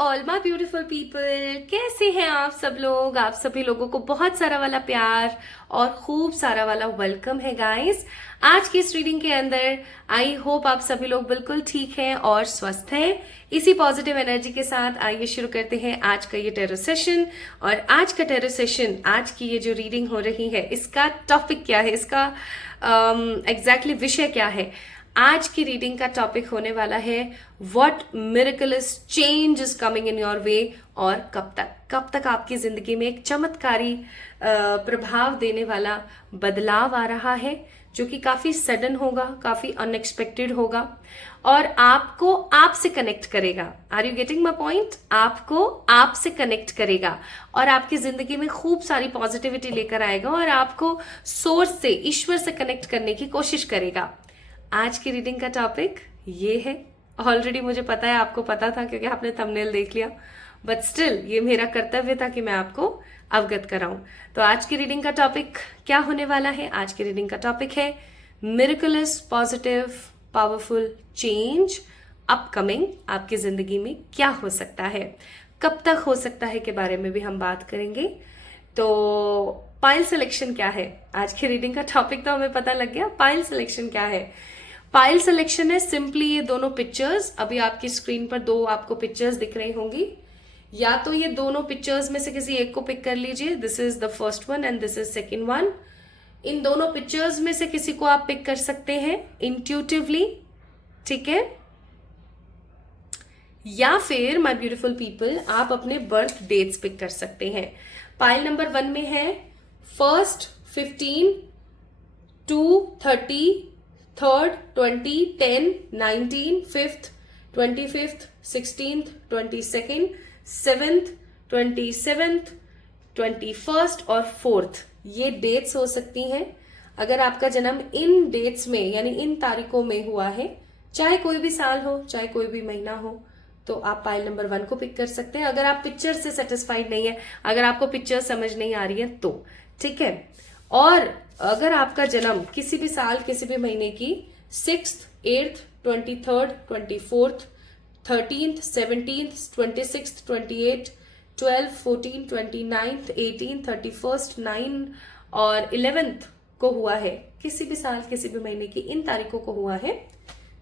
All my beautiful people, कैसे हैं आप सब लोग। आप सभी लोगों को बहुत सारा वाला प्यार और खूब सारा वाला वेलकम है गाइस। आज की इस रीडिंग के अंदर आई होप आप सभी लोग बिल्कुल ठीक हैं और स्वस्थ हैं। इसी पॉजिटिव एनर्जी के साथ आइए शुरू करते हैं आज का ये टेरो सेशन। और आज का टेरो सेशन, आज की ये जो रीडिंग हो रही है, इसका टॉपिक क्या है, इसका एग्जैक्टली विषय क्या है। आज की रीडिंग का टॉपिक होने वाला है what miracles change is coming in your वे। और कब तक आपकी जिंदगी में एक चमत्कारी प्रभाव देने वाला बदलाव आ रहा है, जो कि काफी सडन होगा, काफी अनएक्सपेक्टेड होगा और आपको आपसे कनेक्ट करेगा। Are you getting my point? आपको आपसे कनेक्ट करेगा और आपकी जिंदगी में खूब सारी पॉजिटिविटी लेकर आएगा और आपको सोर्स से, ईश्वर से कनेक्ट करने की कोशिश करेगा। आज की रीडिंग का टॉपिक ये है। ऑलरेडी मुझे पता है, आपको पता था क्योंकि आपने थंबनेल देख लिया, बट स्टिल ये मेरा कर्तव्य था कि मैं आपको अवगत कराऊं। तो आज की रीडिंग का टॉपिक क्या होने वाला है? आज की रीडिंग का टॉपिक है miracles positive powerful change upcoming. आपकी जिंदगी में क्या हो सकता है, कब तक हो सकता है के बारे में भी हम बात करेंगे। तो पाइल सिलेक्शन क्या है? आज की रीडिंग का टॉपिक तो हमें पता लग गया। पाइल सिलेक्शन क्या है? पाइल सिलेक्शन है सिंपली ये दोनों पिक्चर्स। अभी आपकी स्क्रीन पर दो आपको पिक्चर्स दिख रही होंगी, या तो ये दोनों पिक्चर्स में से किसी एक को पिक कर लीजिए। This is the first one and this is second one. इन दोनों पिक्चर्स में से किसी को आप पिक कर सकते हैं इंट्यूटिवली, ठीक है? या फिर माय ब्यूटीफुल पीपल, आप अपने बर्थ डेट्स पिक कर सकते हैं। पाइल नंबर 1 में है 1st 15 2 30 3rd 20 10 19 5th 25th 16th 22nd 7th 27th 21st और 4th। ये डेट्स हो सकती हैं। अगर आपका जन्म इन डेट्स में यानी इन तारीखों में हुआ है, चाहे कोई भी साल हो, चाहे कोई भी महीना हो, तो आप पाइल नंबर 1 को पिक कर सकते हैं। अगर आप पिक्चर से सेटिस्फाइड नहीं है, अगर आपको पिक्चर समझ नहीं आ रही है तो ठीक है। और अगर आपका जन्म किसी भी साल, किसी भी महीने की 6th 8th 23rd 24th 13th 17th 26th 28th 12 14 29th 18 31st 9 और 11th को हुआ है, किसी भी साल, किसी भी महीने की इन तारीखों को हुआ है,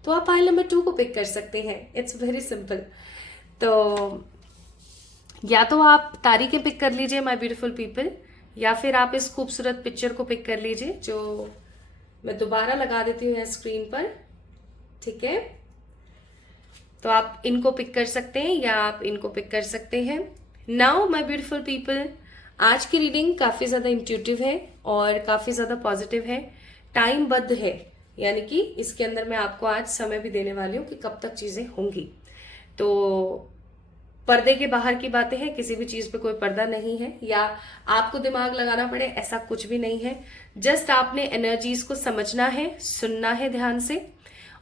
तो आप पाइल नंबर 2 को पिक कर सकते हैं। It's very simple. तो या तो आप तारीखें पिक कर लीजिए माय ब्यूटीफुल पीपल, या फिर आप इस खूबसूरत पिक्चर को पिक कर लीजिए, जो मैं दोबारा लगा देती हूँ स्क्रीन पर, ठीक है? तो आप इनको पिक कर सकते हैं या आप इनको पिक कर सकते हैं। नाउ माय ब्यूटीफुल पीपल, आज की रीडिंग काफी ज्यादा इंट्यूटिव है और काफी ज्यादा पॉजिटिव है, टाइम बद्ध है, यानी कि इसके अंदर मैं आपको आज समय भी देने वाली हूँ कि कब तक चीजें होंगी। तो पर्दे के बाहर की बातें हैं, किसी भी चीज पे कोई पर्दा नहीं है या आपको दिमाग लगाना पड़े, ऐसा कुछ भी नहीं है। जस्ट आपने एनर्जीज को समझना है, सुनना है ध्यान से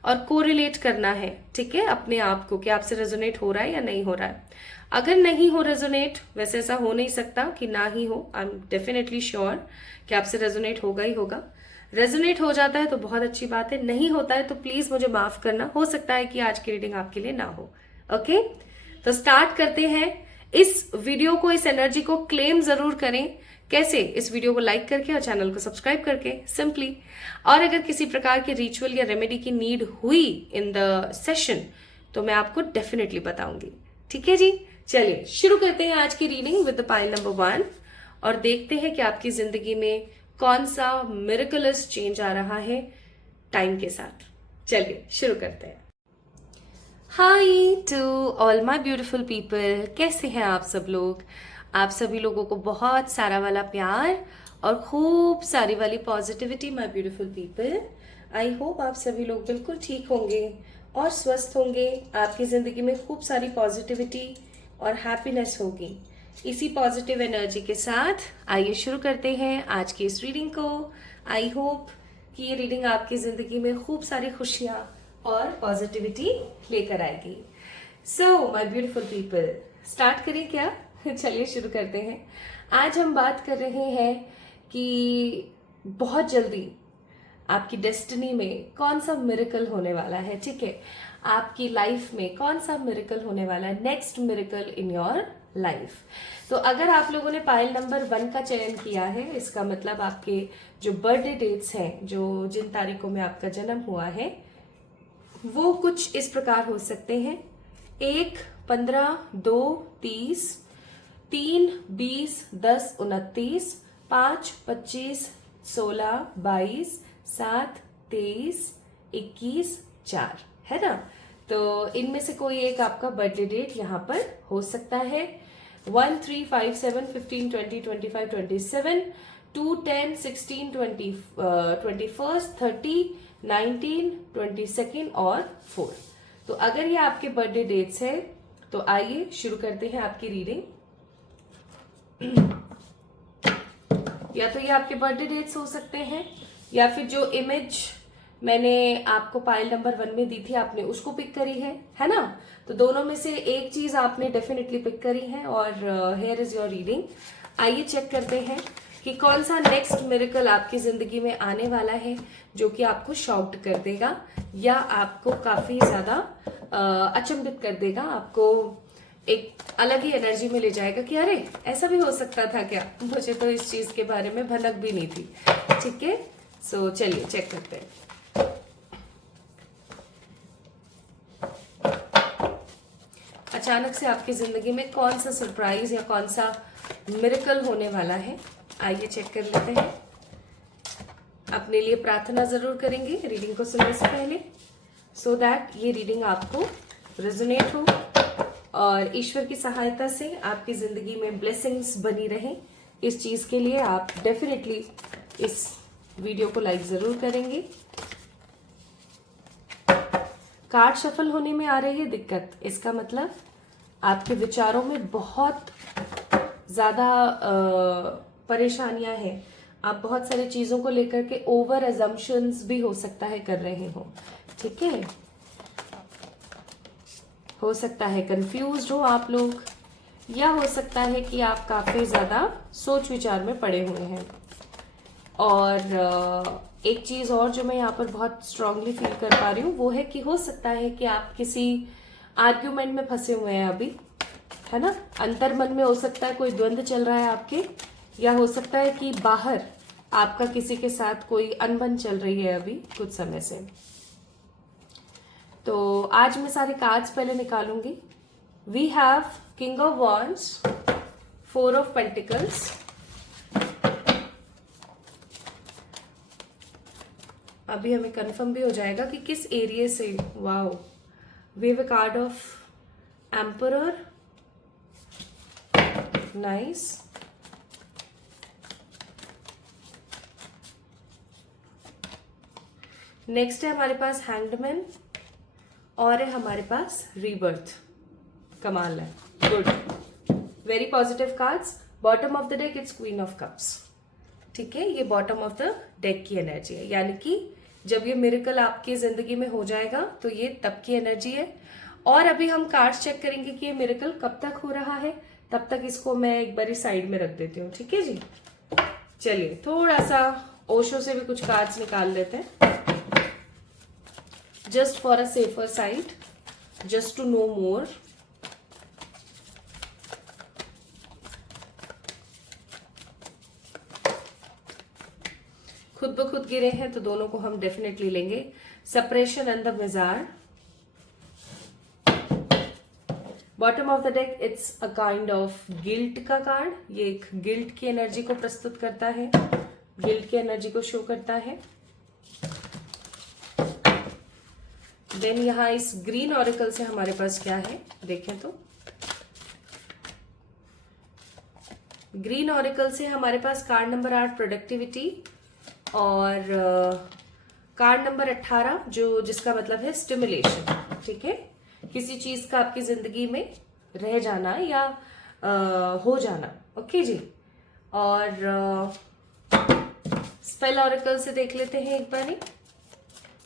और कोरिलेट करना है, ठीक है, अपने आप को कि आपसे रेजोनेट हो रहा है या नहीं हो रहा है। अगर नहीं हो रेजोनेट, वैसे ऐसा हो नहीं सकता कि ना ही हो, आई एम डेफिनेटली श्योर कि आपसे रेजोनेट होगा ही होगा। रेजोनेट हो जाता है तो बहुत अच्छी बात है, नहीं होता है तो प्लीज मुझे माफ करना, हो सकता है कि आज की रीडिंग आपके लिए ना हो। ओके, तो स्टार्ट करते हैं। इस वीडियो को, इस एनर्जी को क्लेम जरूर करें। कैसे? इस वीडियो को लाइक करके और चैनल को सब्सक्राइब करके, सिंपली। और अगर किसी प्रकार के रिचुअल या रेमेडी की नीड हुई इन द सेशन तो मैं आपको डेफिनेटली बताऊंगी, ठीक है जी? चलिए शुरू करते हैं आज की reading with the pile number 1 और देखते हैं कि आपकी जिंदगी में कौन सा मिरेकलस चेंज आ रहा है टाइम के साथ। चलिए शुरू करते हैं। Hi to all my beautiful people, कैसे हैं आप सब लोग? आप सभी लोगों को बहुत सारा वाला प्यार और खूब सारी वाली positivity my beautiful people. I hope आप सभी लोग बिल्कुल ठीक होंगे और स्वस्थ होंगे। आपकी जिंदगी में खूब सारी पॉजिटिविटी और हैप्पीनेस होगी। इसी पॉजिटिव एनर्जी के साथ आइए शुरू करते हैं आज की इस रीडिंग को। आई होप कि ये रीडिंग आपकी जिंदगी में खूब सारी खुशियां और पॉजिटिविटी लेकर आएगी। So my beautiful people, start करें क्या? चलिए शुरू करते हैं। आज हम बात कर रहे हैं कि बहुत जल्दी आपकी डेस्टिनी में कौन सा मिरेकल होने वाला है, ठीक है, आपकी लाइफ में कौन सा मिरेकल होने वाला है, next miracle in your life. तो अगर आप लोगों ने पाइल नंबर 1 का चयन किया है, इसका मतलब आपके जो बर्थडे डेट्स हैं, जो जिन तारीखों में आपका जन्म हुआ है, वो कुछ इस प्रकार हो सकते हैं: 1, 15, 2, 30, 3, 20, 10, 29, 5, 25, 16, 22, 7, 23, 21, 4, है ना। तो इनमें से कोई एक आपका बर्थडे डेट यहाँ पर हो सकता है। 1, 3, 5, 7, 15, 20, 25, 27, 2, 10, 16, 20, 21, 30, 19, 22 और 4। तो अगर ये आपके बर्थडे डेट्स है तो आइए शुरू करते हैं आपकी रीडिंग। या तो ये आपके बर्थडे डेट्स हो सकते हैं, या फिर जो इमेज मैंने आपको पाइल नंबर 1 में दी थी आपने उसको पिक करी है ना। तो दोनों में से एक चीज आपने डेफिनेटली पिक करी है और हियर इज योर रीडिंग। आइए चेक करते हैं कि कौन सा नेक्स्ट मिरेकल आपकी जिंदगी में आने वाला है जो कि आपको शॉक्ड कर देगा या आपको काफी ज्यादा अचंभित कर देगा, आपको एक अलग ही एनर्जी में ले जाएगा कि अरे ऐसा भी हो सकता था क्या, मुझे तो इस चीज के बारे में भनक भी नहीं थी। ठीक है, सो चलिए चेक करते हैं। अचानक से आपकी जिंदगी में कौन सा सरप्राइज या कौन सा मिरेकल होने वाला है, आइए चेक कर लेते हैं। अपने लिए प्रार्थना जरूर करेंगे रीडिंग को सुनने से पहले, सो दैट ये रीडिंग आपको रेजोनेट हो और ईश्वर की सहायता से आपकी जिंदगी में ब्लेसिंग्स बनी रहे। इस चीज के लिए आप डेफिनेटली इस वीडियो को लाइक जरूर करेंगे। कार्ड शफल होने में आ रही है दिक्कत, इसका मतलब आपके विचारों में बहुत ज्यादा परेशानियां हैं। आप बहुत सारी चीजों को लेकर के ओवर अजम्पशंस भी हो सकता है कर रहे हो। ठीक है, हो सकता है कंफ्यूज्ड हो आप लोग, या हो सकता है कि आप काफी ज्यादा सोच विचार में पड़े हुए हैं। और एक चीज और जो मैं यहाँ पर बहुत स्ट्रांगली फील कर पा रही हूँ वो है कि हो सकता है कि आप किसी आर्ग्यूमेंट में फंसे हुए हैं अभी, है ना। अंतर मन में हो सकता है कोई द्वंद्व चल रहा है आपके, या हो सकता है कि बाहर आपका किसी के साथ कोई अनबन चल रही है अभी कुछ समय से। तो आज मैं सारे कार्ड्स पहले निकालूंगी। We have king of wands, 4 of pentacles, अभी हमें कंफर्म भी हो जाएगा कि किस एरिया से। Wow, we have a card of emperor, nice. Next है हमारे पास हैंग्ड और है हमारे पास रीबर्थ। कमाल है, good, very positive cards. Bottom of the deck it's queen of cups. ठीक है, ये बॉटम ऑफ द डेक की एनर्जी है, यानी कि जब ये मिरेकल आपकी जिंदगी में हो जाएगा तो ये तब की एनर्जी है। और अभी हम कार्ड्स चेक करेंगे कि ये मिरेकल कब तक हो रहा है, तब तक इसको मैं एक बार साइड में रख देती हूँ। ठीक है जी, चलिए थोड़ा सा ओशो से भी कुछ कार्ड्स निकाल लेते हैं, just for a safer side, just to know more. खुद ब खुद गिरे हैं तो दोनों को हम डेफिनेटली लेंगे। Separation and the misery. Bottom of the deck it's a kind of guilt का कार्ड। ये एक गिल्ट की एनर्जी को प्रस्तुत करता है, गिल्ट की एनर्जी को शो करता है। देन यहाँ इस ग्रीन ऑरिकल से हमारे पास क्या है देखें तो, ग्रीन ऑरिकल से हमारे पास कार्ड नंबर 8 प्रोडक्टिविटी और कार्ड नंबर 18 जो जिसका मतलब है स्टिमुलेशन। ठीक है, किसी चीज का आपकी जिंदगी में रह जाना या हो जाना। ओके जी, और स्पेल ऑरिकल से देख लेते हैं एक बार,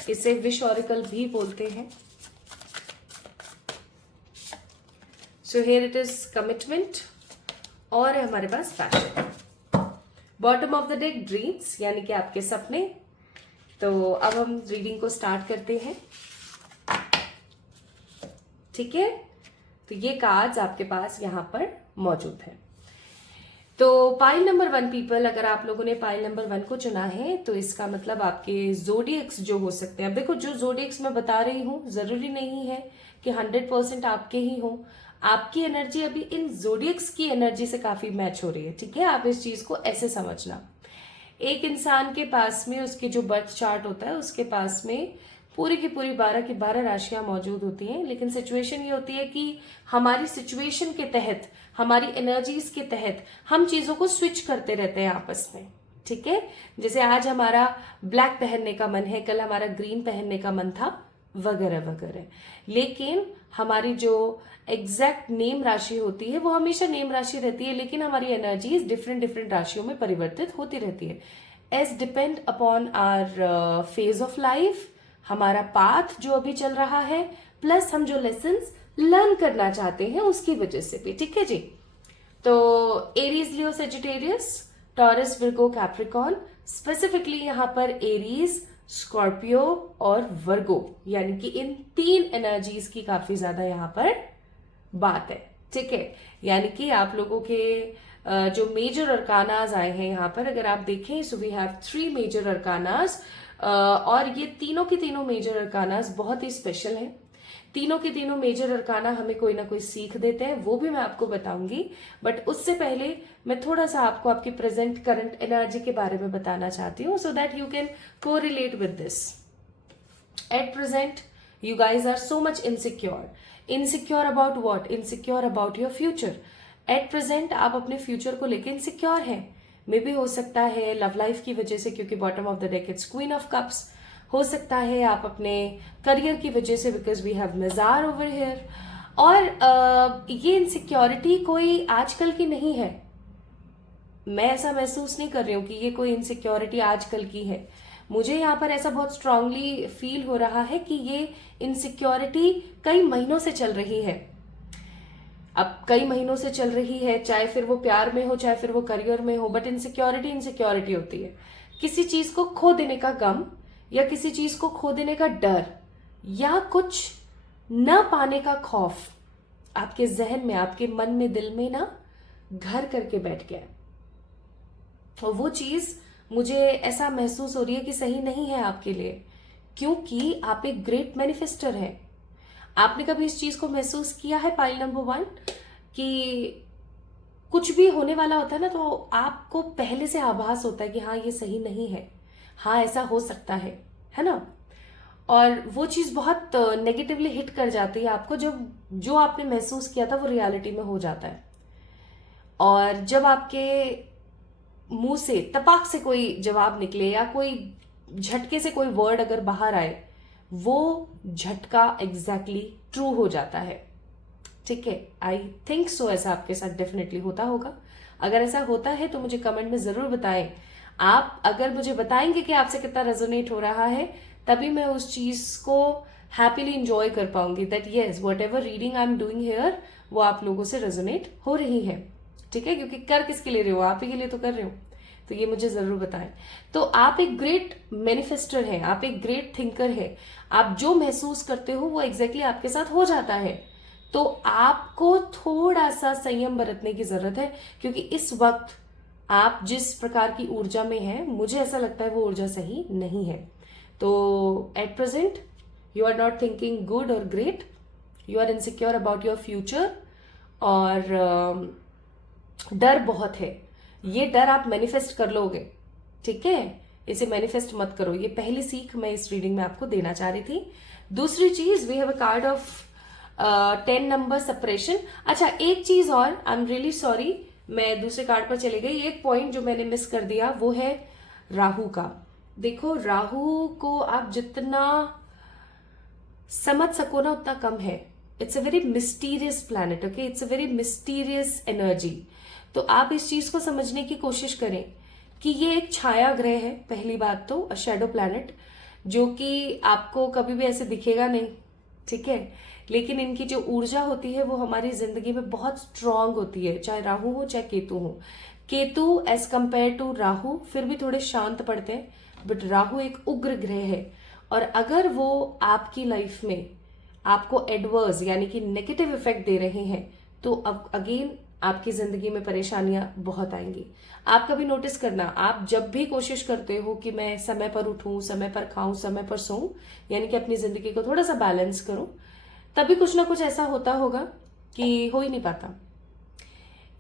इसे विश ऑरिकल भी बोलते हैं। So here it is commitment और है हमारे पास passion. Bottom of the deck dreams, यानी कि आपके सपने। तो अब हम रीडिंग को स्टार्ट करते हैं। ठीक है, तो ये कार्ड्स आपके पास यहाँ पर मौजूद है। तो पाइल नंबर 1 पीपल, अगर आप लोगों ने पाइल नंबर 1 को चुना है तो इसका मतलब आपके जोडियक्स जो हो सकते हैं। अब देखो, जो जोडियक्स मैं बता रही हूँ जरूरी नहीं है कि 100% आपके ही हो। आपकी एनर्जी अभी इन जोडियक्स की एनर्जी से काफी मैच हो रही है। ठीक है, आप इस चीज को ऐसे समझना। एक इंसान के पास में उसके जो बर्थ चार्ट होता है उसके पास में पूरी की पूरी 12 की 12 राशियां मौजूद होती हैं, लेकिन सिचुएशन ये होती है कि हमारी सिचुएशन के तहत, हमारी एनर्जीज के तहत हम चीजों को स्विच करते रहते हैं आपस में। ठीक है, जैसे आज हमारा ब्लैक पहनने का मन है, कल हमारा ग्रीन पहनने का मन था, वगैरह वगैरह। लेकिन हमारी जो एग्जैक्ट नेम राशि होती है वो हमेशा नेम राशि रहती है, लेकिन हमारी एनर्जीज डिफरेंट डिफरेंट राशियों में परिवर्तित होती रहती है as depend upon our phase of life, हमारा पाथ जो अभी चल रहा है, प्लस हम जो लेसन्स लर्न करना चाहते हैं उसकी वजह से भी। ठीक है जी, तो Aries, Leo, Sagittarius, Taurus, Virgo, Capricorn, specifically यहाँ पर एरीज, स्कॉर्पियो और वर्गो, यानी कि इन 3 एनर्जीज की काफी ज्यादा यहाँ पर बात है। ठीक है, यानी कि आप लोगों के जो मेजर अरकानाज आए हैं यहाँ पर, अगर आप देखें, सो वी हैव 3 मेजर अरकानाज, और ये तीनों के तीनों मेजर अरकानाज बहुत ही स्पेशल हैं। तीनों के तीनों मेजर अरकाना हमें कोई ना कोई सीख देते हैं, वो भी मैं आपको बताऊंगी। बट उससे पहले मैं थोड़ा सा आपको आपकी प्रेजेंट करंट एनर्जी के बारे में बताना चाहती हूँ, so that you can correlate with this. At present you guys are so much insecure about what? Insecure about your future. At present आप अपने फ्यूचर को लेके इनसिक्योर हैं। मे भी हो सकता है लव लाइफ की वजह से, क्योंकि bottom of the deck it's queen of cups. हो सकता है आप अपने करियर की वजह से, बिकॉज वी हैव मजार ओवर हियर। और ये इनसिक्योरिटी कोई आजकल की नहीं है। मैं ऐसा महसूस नहीं कर रही हूँ कि ये कोई इनसिक्योरिटी आजकल की है। मुझे यहाँ पर ऐसा बहुत स्ट्रांगली फील हो रहा है कि ये इनसिक्योरिटी कई महीनों से चल रही है। अब कई महीनों से चल रही है, चाहे फिर वो प्यार में हो, चाहे फिर वो करियर में हो, बट इनसिक्योरिटी होती है। किसी चीज को खो देने का गम, या किसी चीज को खो देने का डर, या कुछ न पाने का खौफ आपके जहन में, आपके मन में, दिल में ना घर करके बैठ गया। और वो चीज मुझे ऐसा महसूस हो रही है कि सही नहीं है आपके लिए, क्योंकि आप एक ग्रेट मैनिफेस्टर हैं। आपने कभी इस चीज को महसूस किया है पाइल नंबर 1 कि कुछ भी होने वाला होता है ना, तो आपको पहले से आभास होता है कि हाँ ये सही नहीं है, हाँ ऐसा हो सकता है ना। और वो चीज बहुत नेगेटिवली हिट कर जाती है आपको, जब जो आपने महसूस किया था वो रियलिटी में हो जाता है। और जब आपके मुंह से तपाक से कोई जवाब निकले, या कोई झटके से कोई वर्ड अगर बाहर आए, वो झटका एग्जैक्टली ट्रू हो जाता है। ठीक है, आई थिंक सो ऐसा आपके साथ डेफिनेटली होता होगा। अगर ऐसा होता है तो मुझे कमेंट में जरूर बताएं। आप अगर मुझे बताएंगे कि आपसे कितना रेजोनेट हो रहा है, तभी मैं उस चीज को हैप्पीली इंजॉय कर पाऊंगी, that yes what ever reading I am doing here वो आप लोगों से रेजोनेट हो रही है। ठीक है, क्योंकि कर किसके लिए रहे हो, आप ही के लिए तो कर रहे हो, तो ये मुझे जरूर बताएं। तो आप एक ग्रेट मैनिफेस्टर हैं, आप एक ग्रेट थिंकर हैं। आप जो महसूस करते हो वो एग्जैक्टली आपके साथ हो जाता है। तो आपको थोड़ा सा संयम बरतने की जरूरत है, क्योंकि इस वक्त आप जिस प्रकार की ऊर्जा में हैं, मुझे ऐसा लगता है वो ऊर्जा सही नहीं है। तो at present you are not thinking good और great, you are insecure about your future, और डर बहुत है। ये डर आप मैनिफेस्ट कर लोगे। ठीक है, इसे मैनिफेस्ट मत करो। ये पहली सीख मैं इस रीडिंग में आपको देना चाह रही थी। दूसरी चीज, we have a card of 10 number separation. अच्छा, एक चीज और, आई एम रियली सॉरी, मैं दूसरे कार्ड पर चले गई। एक पॉइंट जो मैंने मिस कर दिया वो है राहु का। देखो, राहु को आप जितना समझ सको ना उतना कम है। It's a very mysterious planet, okay, it's a very mysterious energy. तो आप इस चीज को समझने की कोशिश करें कि ये एक छाया ग्रह है, पहली बात तो, अ शैडो प्लैनेट, जो कि आपको कभी भी ऐसे दिखेगा नहीं। ठीक है, लेकिन इनकी जो ऊर्जा होती है वो हमारी जिंदगी में बहुत स्ट्रांग होती है, चाहे राहु हो चाहे केतु हो। Ketu as compare to Rahu फिर भी थोड़े शांत पड़ते हैं, बट राहु एक उग्र ग्रह है, और अगर वो आपकी लाइफ में आपको एडवर्स यानी कि नेगेटिव इफेक्ट दे रहे हैं, तो अब अगेन आपकी जिंदगी में परेशानियां बहुत आएंगी। आप कभी नोटिस करना, आप जब भी कोशिश करते हो कि मैं समय पर उठूं, समय पर खाऊं, समय पर सोऊं, यानी कि अपनी जिंदगी को थोड़ा सा बैलेंस करूं, तभी कुछ ना कुछ ऐसा होता होगा कि हो ही नहीं पाता।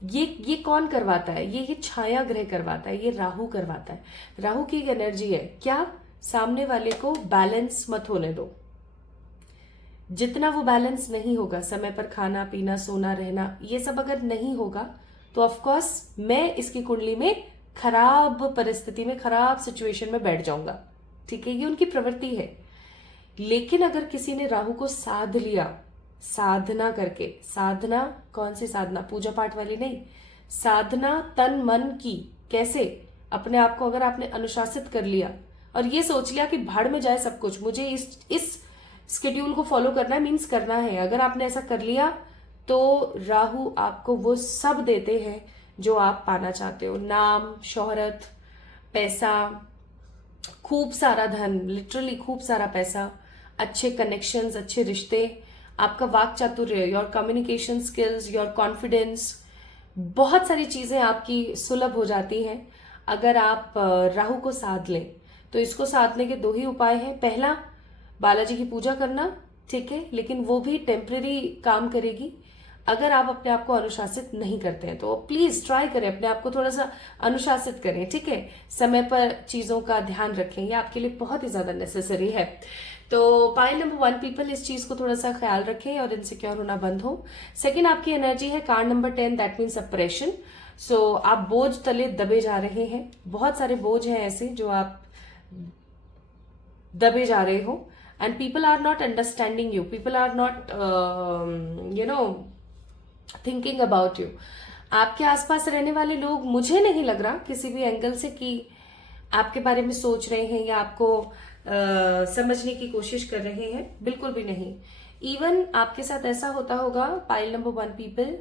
ये कौन करवाता है? ये छाया ग्रह करवाता है, ये राहु करवाता है। राहु की एक एनर्जी है, क्या? सामने वाले को बैलेंस मत होने दो। जितना वो बैलेंस नहीं होगा, समय पर खाना पीना सोना रहना, ये सब अगर नहीं होगा, तो ऑफ कोर्स मैं इसकी कुंडली में खराब परिस्थिति में, खराब सिचुएशन में बैठ जाऊंगा। ठीक है, ये उनकी प्रवृत्ति है। लेकिन अगर किसी ने राहु को साध लिया, साधना करके, साधना कौन सी साधना? पूजा पाठ वाली नहीं, साधना तन मन की। कैसे? अपने आप को अगर आपने अनुशासित कर लिया और ये सोच लिया कि भाड़ में जाए सब कुछ, मुझे इस स्केड्यूल को फॉलो करना है, मीन्स करना है, अगर आपने ऐसा कर लिया तो राहु आपको वो सब देते हैं जो आप पाना चाहते हो। नाम, शोहरत, पैसा, खूब सारा धन, लिटरली खूब सारा पैसा, अच्छे कनेक्शंस, अच्छे रिश्ते, आपका वाक चातुर्य, your communication skills, your confidence, बहुत सारी चीजें आपकी सुलभ हो जाती हैं अगर आप राहु को साध लें। तो इसको साधने के दो ही उपाय हैं। पहला, बालाजी की पूजा करना, ठीक है, लेकिन वो भी टेम्परेरी काम करेगी अगर आप अपने आप को अनुशासित नहीं करते हैं। तो प्लीज ट्राई करें, अपने आप को थोड़ा सा अनुशासित करें, ठीक है, समय पर चीजों का ध्यान रखें, ये आपके लिए बहुत ही ज्यादा नेसेसरी है। तो पाइल नंबर 1 पीपल, इस चीज को थोड़ा सा ख्याल रखें और इनसिक्योर होना बंद हो। सेकेंड, आपकी एनर्जी है card number 10, that means suppression. So आप बोझ तले दबे जा रहे हैं, बहुत सारे बोझ हैं ऐसे जो आप दबे जा रहे हो, and people are not understanding you, people are not thinking about you. आपके आसपास रहने वाले लोग, मुझे नहीं लग रहा किसी भी एंगल से कि आपके बारे में सोच रहे हैं या आपको समझने की कोशिश कर रहे हैं, बिल्कुल भी नहीं। इवन आपके साथ ऐसा होता होगा, पाइल नंबर 1 पीपल,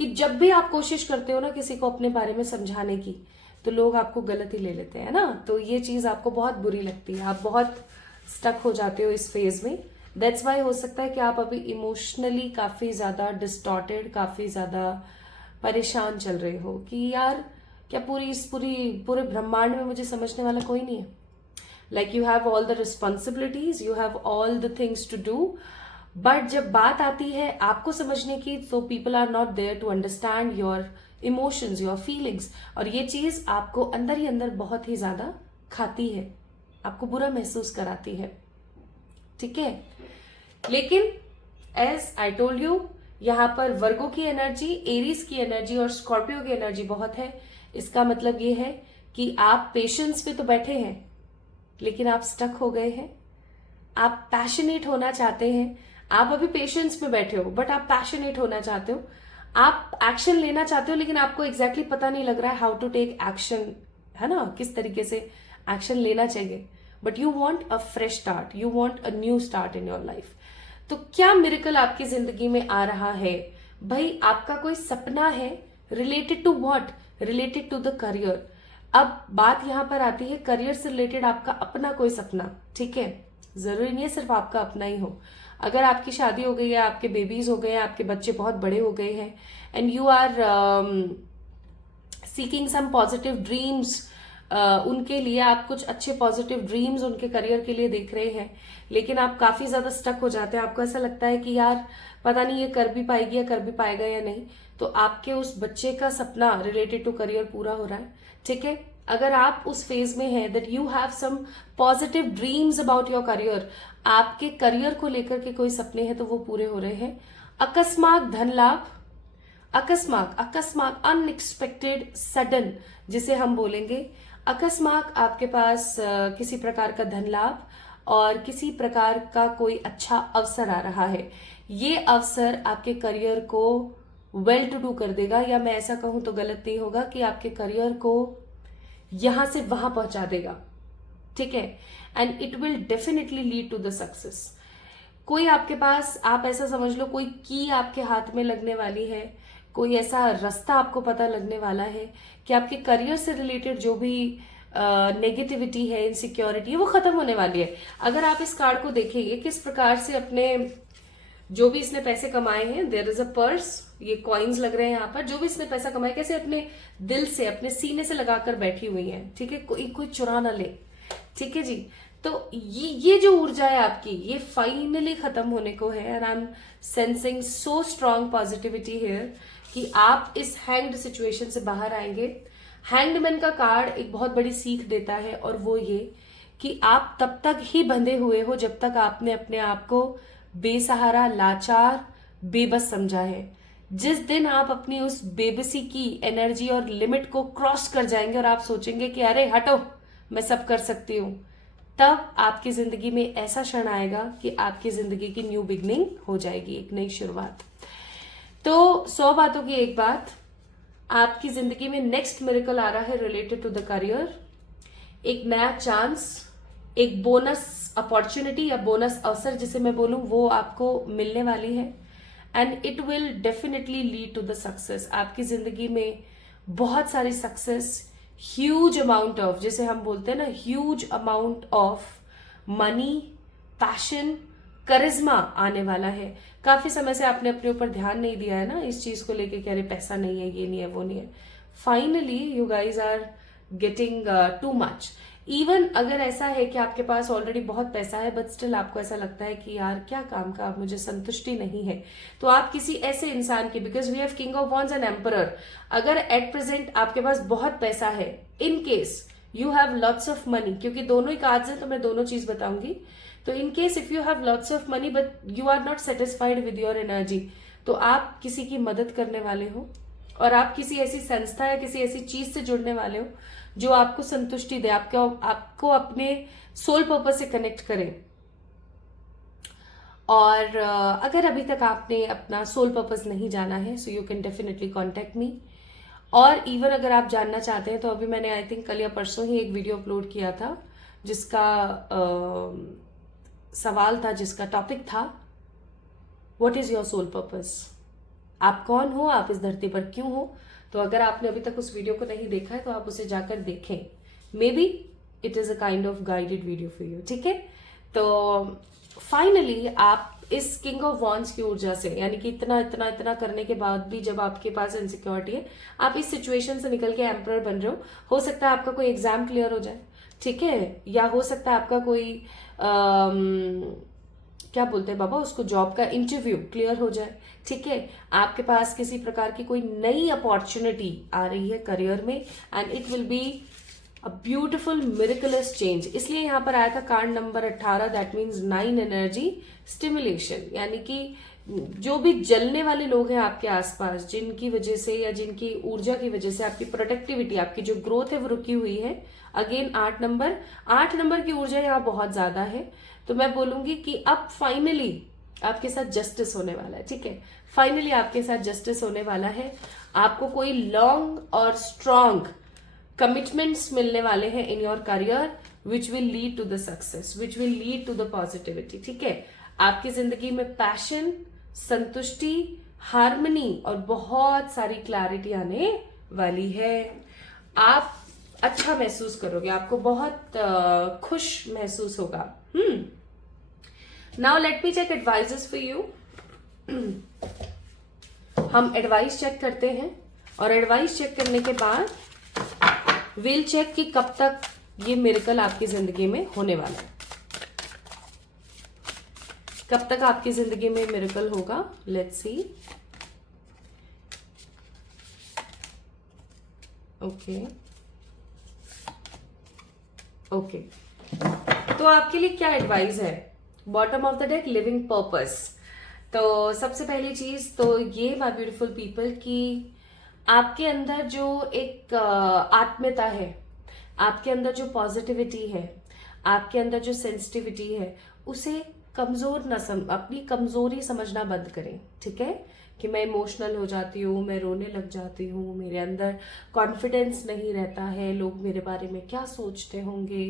कि जब भी आप कोशिश करते हो ना किसी को अपने बारे में समझाने की, तो लोग आपको गलत ही ले लेते हैं ना। तो ये चीज आपको बहुत बुरी लगती है, आप बहुत स्टक हो जाते हो इस फेज में। दैट्स वाई हो सकता है कि आप अभी इमोशनली काफी ज्यादा डिस्टॉर्टेड, काफी ज्यादा परेशान चल रहे हो कि यार क्या पूरे ब्रह्मांड में मुझे समझने वाला कोई नहीं है। Like you have all the responsibilities, you have all the things to do, but जब बात आती है आपको समझने की, तो people are not there to understand your emotions, your feelings, और ये चीज आपको अंदर ही अंदर बहुत ही ज्यादा खाती है, आपको बुरा महसूस कराती है, ठीक है। लेकिन एज आई टोल्ड यू, यहां पर वर्गो की एनर्जी, एरीज की एनर्जी और स्कॉर्पियो की एनर्जी बहुत है। इसका मतलब ये है कि आप पेशेंस पे तो बैठे हैं, लेकिन आप स्टक हो गए हैं। आप पैशनेट होना चाहते हैं, आप अभी पेशेंस में बैठे हो, बट आप पैशनेट होना चाहते हो, आप एक्शन लेना चाहते हो, लेकिन आपको एग्जैक्टली पता नहीं लग रहा है हाउ टू टेक एक्शन, है ना, किस तरीके से एक्शन लेना चाहिए। But you want a fresh start, you want a new start in your life. तो क्या मिरेकल आपकी जिंदगी में आ रहा है भाई? आपका कोई सपना है, related to what? Related to the career. अब बात यहां पर आती है करियर से रिलेटेड आपका अपना कोई सपना, ठीक है, जरूरी नहीं है सिर्फ आपका अपना ही हो। अगर आपकी शादी हो गई है, आपके बेबीज हो गए हैं, आपके बच्चे बहुत बड़े हो गए हैं, and you are seeking some positive dreams, उनके लिए आप कुछ अच्छे पॉजिटिव ड्रीम्स उनके करियर के लिए देख रहे हैं, लेकिन आप काफी ज्यादा स्टक हो जाते हैं। आपको ऐसा लगता है कि यार पता नहीं ये कर भी पाएगी या कर भी पाएगा या नहीं। तो आपके उस बच्चे का सपना रिलेटेड टू करियर पूरा हो रहा है, ठीक है। अगर आप उस फेज में हैं that you have some positive dreams about your career, आपके करियर को लेकर के कोई सपने हैं तो वो पूरे हो रहे हैं। अकस्मात धन लाभ, अकस्मात अनएक्सपेक्टेड सडन जिसे हम बोलेंगे, अकस्मात आपके पास किसी प्रकार का धन लाभ और किसी प्रकार का कोई अच्छा अवसर आ रहा है। ये अवसर आपके करियर को वेल टू डू कर देगा, या मैं ऐसा कहूं तो गलत नहीं होगा कि आपके करियर को यहां से वहां पहुंचा देगा, ठीक है, and it will definitely lead to the success. कोई आपके पास, आप ऐसा समझ लो, कोई की आपके हाथ में लगने वाली है, कोई ऐसा रास्ता आपको पता लगने वाला है कि आपके करियर से रिलेटेड जो भी नेगेटिविटी है, इनसिक्योरिटी है, वो खत्म होने वाली है। अगर आप इस कार्ड को देखेंगे किस प्रकार से अपने जो भी इसने पैसे कमाए हैं, देयर इज अ पर्स, ये कॉइन्स लग रहे हैं यहाँ पर, जो भी इसने पैसा कमाया कैसे अपने दिल से, अपने सीने से लगाकर बैठी हुई है, ठीक है, कोई चुरा ना ले, ठीक है जी। तो ये जो ऊर्जा है आपकी, ये फाइनली खत्म होने को है, and I am sensing so strong positivity here कि आप इस हैंग्ड सिचुएशन से बाहर आएंगे। हैंग्डमैन का कार्ड एक बहुत बड़ी सीख देता है, और वो ये कि आप तब तक ही बंधे हुए हो जब तक आपने अपने आप को बेसहारा, लाचार, बेबस समझा है। जिस दिन आप अपनी उस बेबसी की एनर्जी और लिमिट को क्रॉस कर जाएंगे और आप सोचेंगे कि अरे हटो, मैं सब कर सकती हूं, तब आपकी जिंदगी में ऐसा क्षण आएगा कि आपकी जिंदगी की न्यू बिगनिंग हो जाएगी, एक नई शुरुआत। तो 100 बातों की एक बात, आपकी जिंदगी में नेक्स्ट मिरेकल आ रहा है रिलेटेड टू द करियर। एक नया चांस, एक बोनस अपॉर्चुनिटी या बोनस अवसर जिसे मैं बोलूं, वो आपको मिलने वाली है, and it will definitely lead to the success. आपकी जिंदगी में बहुत सारी सक्सेस, ह्यूज अमाउंट ऑफ, जैसे हम बोलते हैं ना, huge amount of money, passion, करिश्मा आने वाला है। काफी समय से आपने अपने ऊपर ध्यान नहीं दिया है ना इस चीज को लेके, कह रहे पैसा नहीं है, ये नहीं है, वो नहीं है। Finally you guys are getting too much. Even अगर ऐसा है कि आपके पास ऑलरेडी बहुत पैसा है, बट स्टिल आपको ऐसा लगता है कि यार क्या काम का, मुझे संतुष्टि नहीं है, तो आप किसी ऐसे इंसान की, because we have king of wands and emperor, अगर एट प्रेजेंट आपके पास बहुत पैसा है, in case you have lots of money, क्योंकि दोनों ही कार्ड्स हैं तो मैं दोनों चीज बताऊंगी। तो in case if you have lots of money but you are not satisfied with your energy, तो आप किसी की मदद करने वाले हो, और आप किसी ऐसी संस्था या किसी ऐसी चीज से जुड़ने वाले हो जो आपको संतुष्टि दे, आपको अपने सोल पर्पस से कनेक्ट करे। और अगर अभी तक आपने अपना सोल पर्पस नहीं जाना है, so you can definitely contact me. और इवन अगर आप जानना चाहते हैं, तो अभी मैंने आई थिंक कल या परसों ही एक वीडियो अपलोड किया था जिसका सवाल था, जिसका टॉपिक था what is your soul purpose, आप कौन हो, आप इस धरती पर क्यों हो। तो अगर आपने अभी तक उस वीडियो को नहीं देखा है तो आप उसे जाकर देखें, may be it is a kind of guided video for you, ठीक है। तो फाइनली आप इस किंग ऑफ वॉन्ड्स की ऊर्जा से, यानी कि इतना इतना इतना करने के बाद भी जब आपके पास इनसिक्योरिटी है, आप इस सिचुएशन से निकल के एम्परर बन रहे हो सकता है आपका कोई एग्जाम क्लियर हो जाए, ठीक है, या हो सकता है आपका कोई क्या बोलते हैं बाबा उसको, जॉब का इंटरव्यू क्लियर हो जाए, ठीक है, आपके पास किसी प्रकार की कोई नई अपॉर्चुनिटी आ रही है करियर में, and it will be a beautiful miracles change. इसलिए यहां पर आया था card number 18, that means 9 energy stimulation, यानी कि जो भी जलने वाले लोग हैं आपके आसपास, जिनकी वजह से या जिनकी ऊर्जा की वजह से आपकी प्रोडक्टिविटी, आपकी जो ग्रोथ है वो रुकी हुई है। अगेन 8 नंबर की ऊर्जा यहाँ बहुत ज्यादा है, तो मैं बोलूंगी कि अब फाइनली आपके साथ जस्टिस होने वाला है, ठीक है, फाइनली आपके साथ जस्टिस होने वाला है। आपको कोई लॉन्ग और स्ट्रॉन्ग कमिटमेंट्स मिलने वाले हैं in your career, which will lead to the success, which will lead to the positivity, ठीक है। आपकी जिंदगी में पैशन, संतुष्टि, हार्मनी और बहुत सारी क्लैरिटी आने वाली है। आप अच्छा महसूस करोगे, आपको बहुत खुश महसूस होगा। Now let me check advices for you. हम एडवाइस चेक करते हैं, और एडवाइस चेक करने के बाद विल चेक कि कब तक ये मिरेकल आपकी जिंदगी में होने वाला है, कब तक आपकी जिंदगी में मिरेकल होगा। Let's see. ओके ओके, तो आपके लिए क्या एडवाइस है। Bottom of the deck, living purpose. तो सबसे पहली चीज तो ये माय ब्यूटीफुल पीपल कि आपके अंदर जो एक आत्मीयता है, आपके अंदर जो पॉजिटिविटी है, आपके अंदर जो सेंसिटिविटी है, उसे कमजोर न अपनी कमजोरी समझना बंद करें, ठीक है, कि मैं इमोशनल हो जाती हूँ, मैं रोने लग जाती हूँ, मेरे अंदर कॉन्फिडेंस नहीं रहता है, लोग मेरे बारे में क्या सोचते होंगे,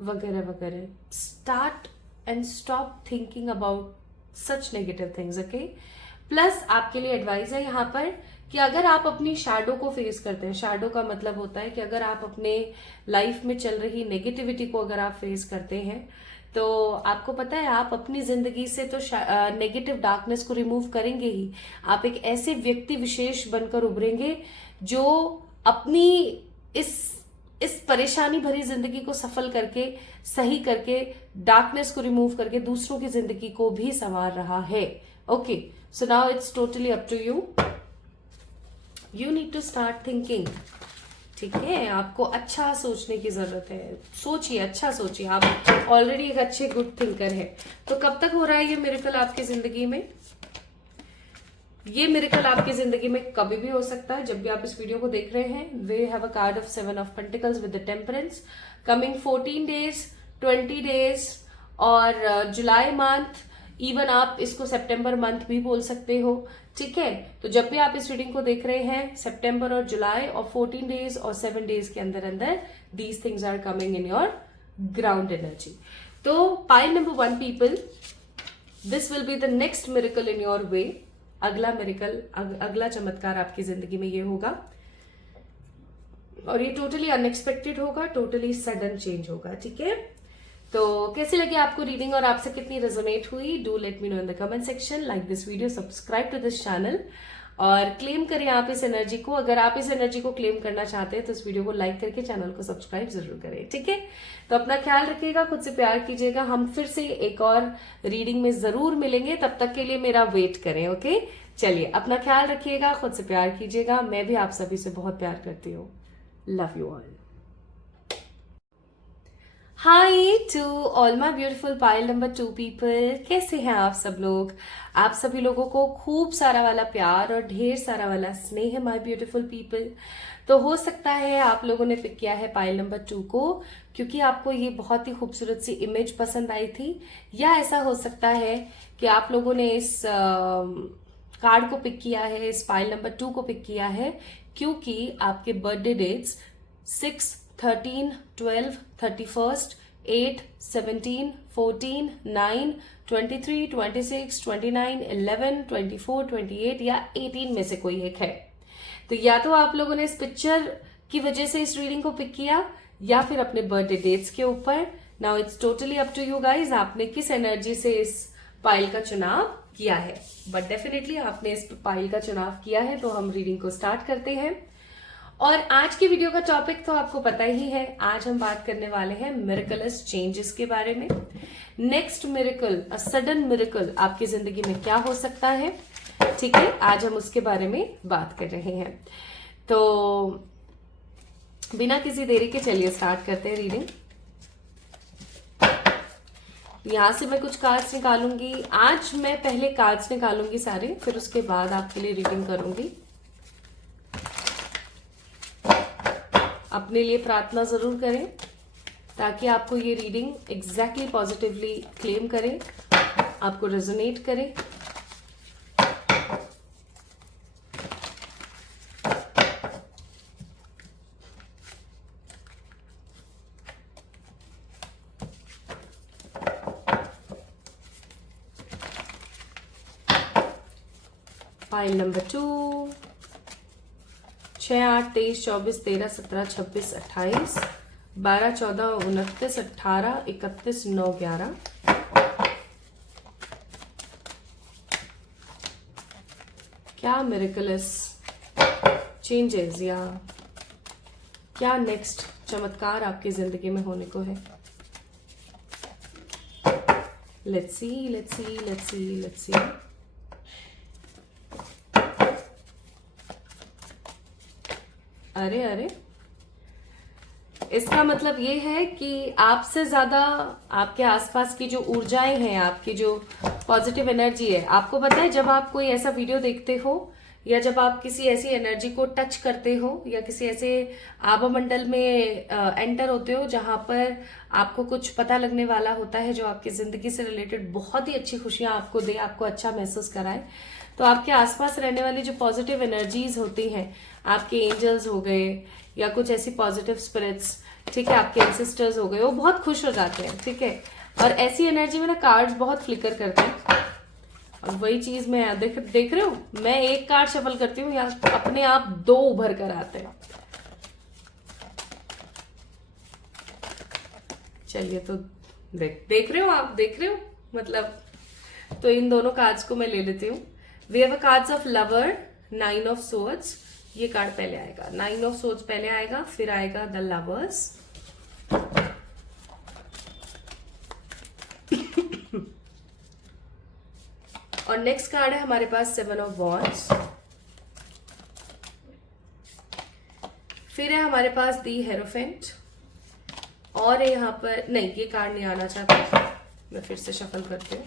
वगैरह वगैरह। Start and stop thinking about such negative things, okay. Plus आपके लिए एडवाइस है यहाँ पर कि अगर आप अपनी शैडो को फेस करते हैं, शैडो का मतलब होता है कि अगर आप अपने लाइफ में चल रही नेगेटिविटी को अगर आप फेस करते हैं, तो आपको पता है आप अपनी जिंदगी से तो नेगेटिव डार्कनेस को रिमूव करेंगे ही। आप एक ऐसे व्यक्ति विशेष बनकर उभरेंगे जो अपनी इस परेशानी भरी जिंदगी को सफल करके, सही करके, डार्कनेस को रिमूव करके दूसरों की जिंदगी को भी संवार रहा है। Okay, so now it's totally up to you. You need to start thinking. ठीक है, आपको अच्छा सोचने की जरूरत है। सोचिए, अच्छा सोचिए। आप ऑलरेडी एक अच्छे गुड थिंकर है। तो कब तक हो रहा है ये मिरेकल आपकी जिंदगी में? ये मिरेकल आपकी जिंदगी में कभी भी हो सकता है, जब भी आप इस वीडियो को देख रहे हैं। We have a card of 7 of pentacles with the temperance, coming 14 days, 20 days और जुलाई मंथ, इवन आप इसको सितंबर मंथ भी बोल सकते हो। ठीक है, तो जब भी आप इस रीडिंग को देख रहे हैं, सितंबर और जुलाई और 14 डेज और 7 डेज के अंदर अंदर these things are coming in your ground energy. तो pile number 1 people, this will be the next miracle in your way. अगला मिरेकल, अगला चमत्कार आपकी जिंदगी में ये होगा और ये टोटली अनएक्सपेक्टेड होगा, टोटली सडन चेंज होगा। ठीक है, तो कैसी लगी आपको रीडिंग और आपसे कितनी रेजोनेट हुई? Do let me know in the comment section. Like this video, subscribe to this channel और क्लेम करें आप इस एनर्जी को। अगर आप इस एनर्जी को क्लेम करना चाहते हैं तो इस वीडियो को लाइक करके चैनल को सब्सक्राइब जरूर करें। ठीक है, तो अपना ख्याल रखिएगा, खुद से प्यार कीजिएगा। हम फिर से एक और रीडिंग में जरूर मिलेंगे, तब तक के लिए मेरा वेट करें। ओके, चलिए, अपना ख्याल रखिएगा, खुद से प्यार कीजिएगा। मैं भी आप सभी से बहुत प्यार करती हूँ। Love you all. Hi to all my beautiful pile number 2 people, कैसे हैं आप सब लोग? आप सभी लोगों को खूब सारा वाला प्यार और ढेर सारा वाला स्नेह है माई ब्यूटिफुल पीपल। तो हो सकता है आप लोगों ने पिक किया है पाइल नंबर 2 को क्योंकि आपको ये बहुत ही खूबसूरत सी इमेज पसंद आई थी, या ऐसा हो सकता है कि आप लोगों ने इस कार्ड को पिक किया है, इस पाइल नंबर 2 को पिक किया है क्योंकि आपके बर्थडे डेट्स 6, 13, 12, 31, 8, 17, 14, 9, 23, 26, 29, 11, 24, 28 या 18 में से कोई एक है। तो या तो आप लोगों ने इस पिक्चर की वजह से इस रीडिंग को पिक किया या फिर अपने बर्थडे डेट्स के ऊपर। Now it's totally up to you guys, आपने किस एनर्जी से इस पाइल का चुनाव किया है। बट डेफिनेटली आपने इस पाइल का चुनाव किया है, तो हम रीडिंग को स्टार्ट करते हैं। और आज की वीडियो का टॉपिक तो आपको पता ही है। आज हम बात करने वाले हैं मिरेकलस चेंजेस के बारे में। Next miracle, a sudden miracle आपकी जिंदगी में क्या हो सकता है? ठीक है, आज हम उसके बारे में बात कर रहे हैं। तो बिना किसी देरी के चलिए स्टार्ट करते हैं रीडिंग। यहां से मैं कुछ कार्ड्स निकालूंगी। आज मैं पहले कार्ड्स निकालूंगी सारे, फिर उसके बाद आपके लिए रीडिंग करूंगी। अपने लिए प्रार्थना जरूर करें ताकि आपको ये रीडिंग एग्जैक्टली पॉजिटिवली क्लेम करे, आपको रेजोनेट करे। File number 2, 6, 8, 23, 24, 13, 17, 26, 28, 12, 14, 29, 18, 31, 9, 11। क्या मिरेकलस चेंजेस या क्या नेक्स्ट चमत्कार आपकी जिंदगी में होने को है? Let's see, let's see, let's see, let's see. अरे अरे, इसका मतलब ये है कि आपसे ज्यादा आपके आसपास की जो ऊर्जाएं हैं, आपकी जो पॉजिटिव एनर्जी है, आपको पता है जब आप कोई ऐसा वीडियो देखते हो या जब आप किसी ऐसी एनर्जी को टच करते हो या किसी ऐसे आभा मंडल में एंटर होते हो जहां पर आपको कुछ पता लगने वाला होता है जो आपकी जिंदगी से रिलेटेड बहुत ही अच्छी खुशियां आपको दे, आपको अच्छा महसूस कराए, तो आपके आसपास रहने वाली जो पॉजिटिव एनर्जीज होती हैं, आपके एंजल्स हो गए या कुछ ऐसी पॉजिटिव स्पिरिट्स, ठीक है, आपके एंसेस्टर्स हो गए, वो बहुत खुश हो जाते हैं। ठीक है, और ऐसी एनर्जी में ना कार्ड्स बहुत फ्लिकर करते हैं। अब वही चीज मैं देख रहे हो, मैं एक कार्ड शफल करती हूँ, यहाँ अपने आप 2 उभर कर आते हैं। चलिए, तो देख रहे हो आप, देख रहे हो मतलब। तो इन दोनों कार्ड्स को मैं ले लेती हूँ। We have a cards of lover, 9 of swords. ये कार्ड पहले आएगा, 9 ऑफ सोर्ड्स पहले आएगा, फिर आएगा द लवर्स, और नेक्स्ट कार्ड है हमारे पास 7 ऑफ वॉन्ड्स, फिर है हमारे पास दी हेरोफेंट, और यहाँ पर नहीं, ये कार्ड नहीं आना चाहता, मैं फिर से शफल करती हूँ।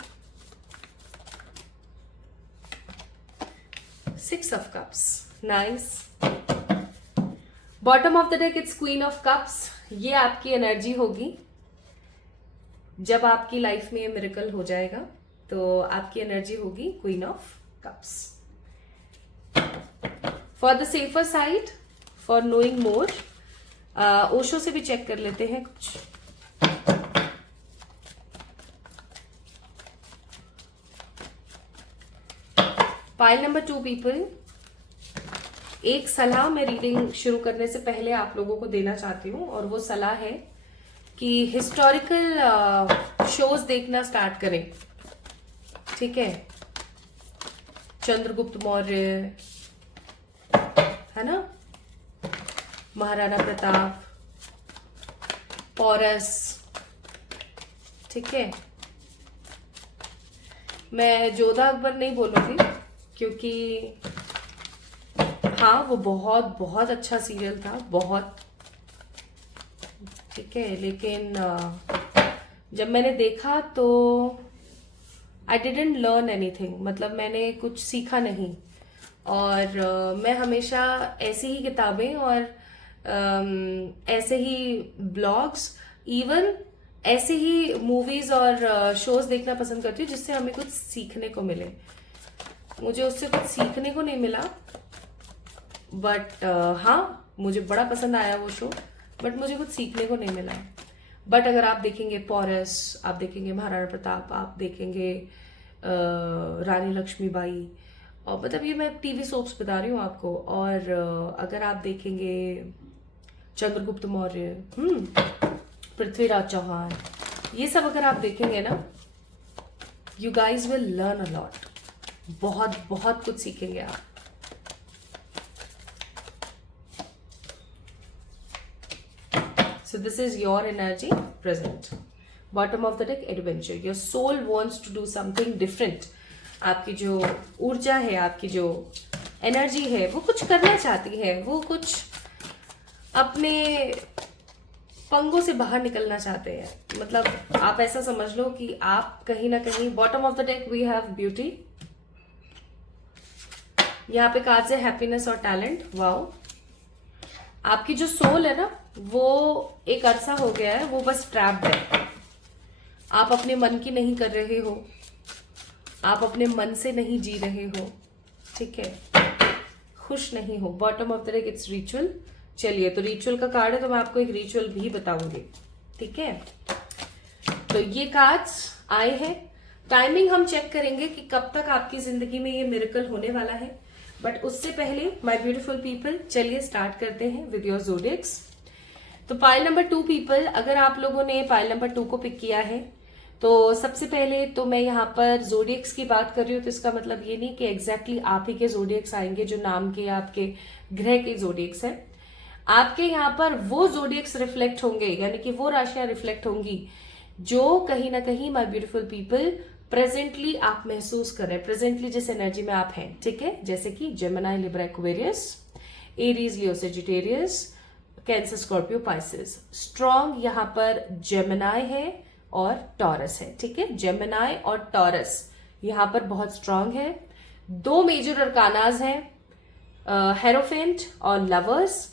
6 of cups, nice. Bottom of the deck it's queen of cups. ये आपकी एनर्जी होगी जब आपकी लाइफ में ये मिरेकल हो जाएगा, तो आपकी एनर्जी होगी queen of cups. For the safer side, for knowing मोर, ओशो से भी चेक कर लेते हैं कुछ। पाइल नंबर 2 पीपल, एक सलाह मैं रीडिंग शुरू करने से पहले आप लोगों को देना चाहती हूँ, और वो सलाह है कि हिस्टोरिकल शोज देखना स्टार्ट करें, ठीक है। चंद्रगुप्त मौर्य, है ना, महाराणा प्रताप, पोरस, ठीक है। मैं जोधा अकबर नहीं बोलूंगी, क्योंकि हाँ वो बहुत बहुत अच्छा सीरियल था, बहुत, ठीक है, लेकिन जब मैंने देखा तो आई डिडंट लर्न एनीथिंग, मतलब मैंने कुछ सीखा नहीं। और मैं हमेशा ऐसी ही किताबें और ऐसे ही ब्लॉग्स, इवन ऐसे ही मूवीज और शोज देखना पसंद करती हूँ जिससे हमें कुछ सीखने को मिले। मुझे उससे कुछ सीखने को नहीं मिला, बट हाँ मुझे बड़ा पसंद आया वो शो, बट मुझे कुछ सीखने को नहीं मिला। बट अगर आप देखेंगे पोरस, आप देखेंगे महाराणा प्रताप, आप देखेंगे रानी लक्ष्मीबाई, और मतलब ये मैं टीवी सोप्स बता रही हूँ आपको, और अगर आप देखेंगे चंद्रगुप्त मौर्य, पृथ्वीराज चौहान, ये सब अगर आप देखेंगे ना, you guys will learn a lot, बहुत बहुत कुछ सीखेंगे आप। So this is your energy present. Bottom of the deck, adventure. Your soul wants to do something different. आपकी जो ऊर्जा है, आपकी जो एनर्जी है, वो कुछ करना चाहती है, वो कुछ अपने पंगों से बाहर निकलना चाहते हैं। मतलब आप ऐसा समझ लो कि आप कहीं ना कहीं, bottom of the deck we have beauty, यहाँ पे कार्ड्स है हैप्पीनेस और टैलेंट। वाओ, आपकी जो सोल है ना, वो एक अरसा हो गया है, वो बस ट्रैप्ड है। आप अपने मन की नहीं कर रहे हो, आप अपने मन से नहीं जी रहे हो, ठीक है, खुश नहीं हो। Bottom of the deck it's ritual. चलिए, तो रिचुअल का कार्ड है, तो मैं आपको एक रिचुअल भी बताऊंगी, ठीक है। तो ये कार्ड्स आए हैं, टाइमिंग हम चेक करेंगे कि कब तक आपकी जिंदगी में ये मिरेकल होने वाला है। बट उससे पहले माय ब्यूटीफुल पीपल, चलिए स्टार्ट करते हैं विद योर ज़ोडिएक्स। तो पाइल नंबर 2 पीपल, अगर आप लोगों ने पाइल नंबर 2 को पिक किया है, तो सबसे पहले तो मैं यहाँ पर ज़ोडिएक्स की बात कर रही हूँ, तो इसका मतलब ये नहीं कि एग्जैक्टली आप ही के ज़ोडिएक्स आएंगे जो नाम के आपके ग्रह के ज़ोडिएक्स हैं। आपके यहाँ पर वो ज़ोडिएक्स रिफ्लेक्ट होंगे, यानी कि वो राशियां रिफ्लेक्ट होंगी जो कहीं ना कहीं माय ब्यूटीफुल पीपल प्रेजेंटली आप महसूस कर रहे हैं, प्रेजेंटली जिस एनर्जी में आप हैं, ठीक है। जैसे कि Gemini, Libra, Aquarius, Aries, Leo, Sagittarius, Cancer, Scorpio, Pisces. Strong यहाँ पर जेमिनी है और टॉरस है, ठीक है। जेमिनी और टॉरस यहाँ पर बहुत स्ट्रांग है। 2 मेजर अरकानाज हैं, हेरोफेंट और लवर्स,